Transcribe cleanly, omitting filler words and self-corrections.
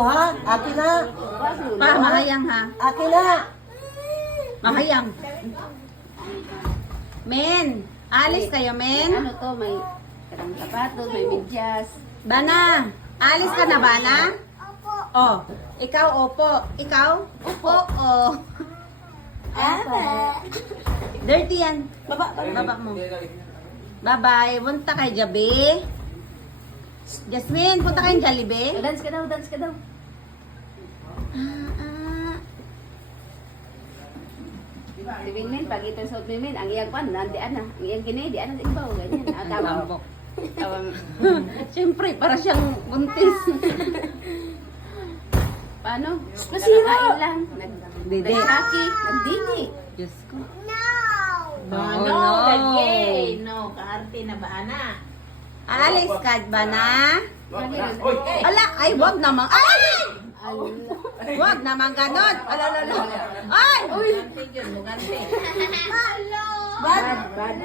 ha? Akin na. Pa, mahayang ha. Akin na. Mahayang. Men, alis kayo, men. Ano to, may karang sapatos, may medyas. Bana, alis ka na, Bana? Opo. Oh, ikaw, opo. Ikaw? Opo. Oh. Dirty yan. Baba mo. Bye-bye. Punta kay Jabe. Jasmine, punta kayong Jollibee. Dance ka daw, dance ka daw. Si Mingmin, pag ito sa Mingmin, ang iyang pan, nandiyan na. Ang iyang gini, diyan na sa ibaw, ganyan. Lambok. Siyempre, para siyang buntis. Paano? Masira. Kakakain lang. Didi. Nagsaki, nagdidi. Diyos ko. No, Oh, no, no. lagay. No, kaarte na ba, ana? Alis ka ba na? Ala, ay, wag naman. Ay! Wag naman ganon. Ala, ala, ala. Ay! Mugante yun, mugante. Bad, bad.